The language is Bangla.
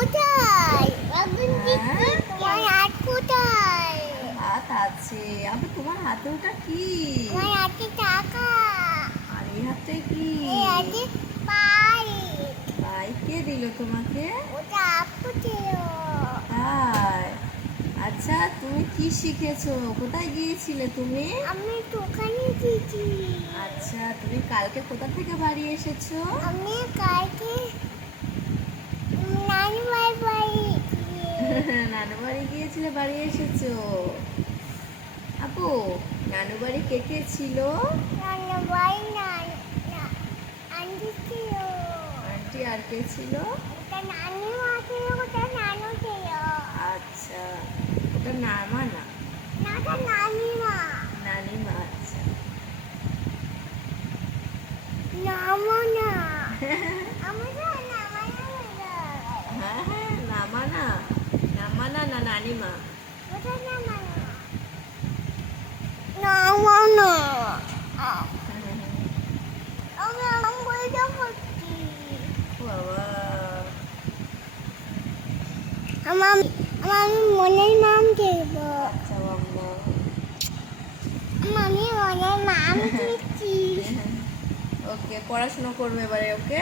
কোথায়? হ্যাঁ? হাত কোথায়? হাত আছে। আবে তোমার হাতে ওটা কি? আমার হাতে টাকা। আর এই হাতে কি? এই হাতে কে দিল তোমাকে? ওটা আপু ছিল তাই? আচ্ছা তুমি কি শিখেছো? কোথায় গিয়েছিলে তুমি? আমি দোকানে দিয়েছি আচ্ছা তুমি কালকে কোথা থেকে বাড়ি এসেছ? আমি কালকে নানু বাড়ি গিয়েছিলে? বাড়ি এসেছ? আপু নানু বাড়ি কে কে ছিল? নানি আন্টি ছিল। আন্টি আর কে ছিল? ওটা নানি ছিল ওটা নানু ছিল। আচ্ছা ওটা নামা না? না ওটা নানি মা আচ্ছা। নামো না। আমি নামা না। হ্যাঁ হ্যাঁ নামা না। নামা না না নানি মা ওটা নামা না নামো না আমি আম বইটা পড়ছি বাবা আমার আমার মনের নাম দেব আমি মনের নাম দিচ্ছি ওকে পড়াশোনা করবে এবারে ওকে